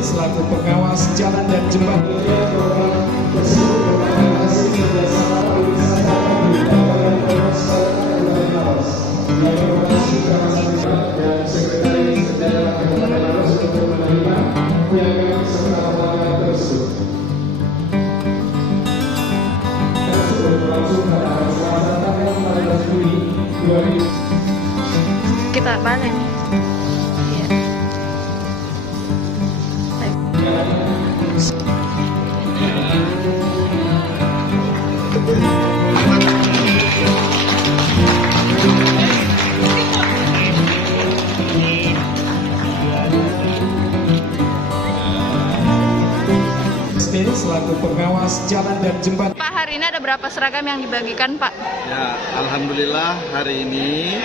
Selaku pengawas jalan dan jembatan. Kita mana nih? Selaku pengawas jalan dan jembatan. Pak, hari ini ada berapa seragam yang dibagikan, Pak? Ya, alhamdulillah hari ini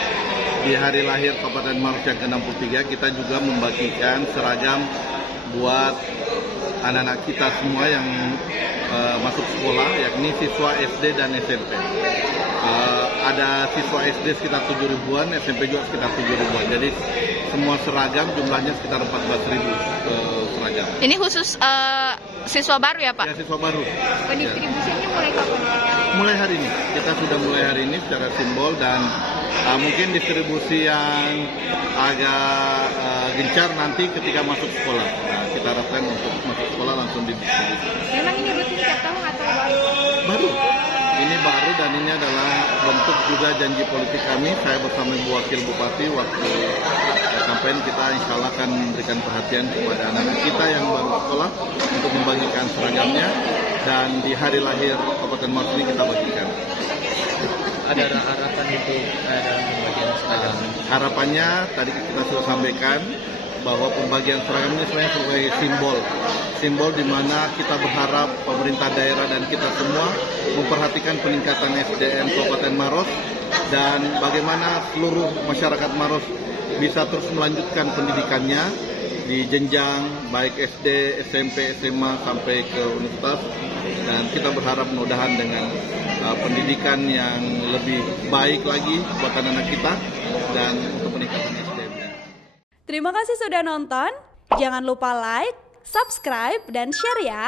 di hari lahir Kabupaten Maros yang ke-63 kita juga membagikan seragam buat anak-anak kita semua yang masuk sekolah, yakni siswa SD dan SMP. Ada siswa SD sekitar 7 ribuan, SMP juga sekitar 7 ribuan. Jadi semua seragam jumlahnya sekitar 14.000 seragam. Ini khusus siswa baru ya, Pak? Ya, siswa baru. Pendistribusinya mulai kapan? Mulai hari ini. Kita sudah mulai hari ini secara simbol dan mungkin distribusi yang agak gencar nanti ketika masuk sekolah. Nah, kita harapkan untuk masuk sekolah langsung didistribusi. Memang ini rutin tiap tahun atau baru? Baru. Ini baru dan ini adalah bentuk juga janji politik kami. Saya bersama Ibu Wakil Bupati waktu kampanye kita insya Allah akan memberikan perhatian kepada anak-anak kita yang baru sekolah untuk membagikan seragamnya dan di hari lahir Kabupaten Maros ini kita bagikan. Ada harapan untuk dalam pembagian seragam? Harapannya tadi kita sudah sampaikan bahwa pembagian seragam ini sebenarnya sebagai simbol di mana kita berharap pemerintah daerah dan kita semua memperhatikan peningkatan SDM Kabupaten Maros dan bagaimana seluruh masyarakat Maros bisa terus melanjutkan pendidikannya di jenjang baik SD, SMP, SMA sampai ke universitas dan kita berharap mudah-mudahan dengan pendidikan yang lebih baik lagi buat anak-anak kita dan untuk peningkatan SDM-nya. Terima kasih sudah nonton. Jangan lupa like, subscribe, dan share ya.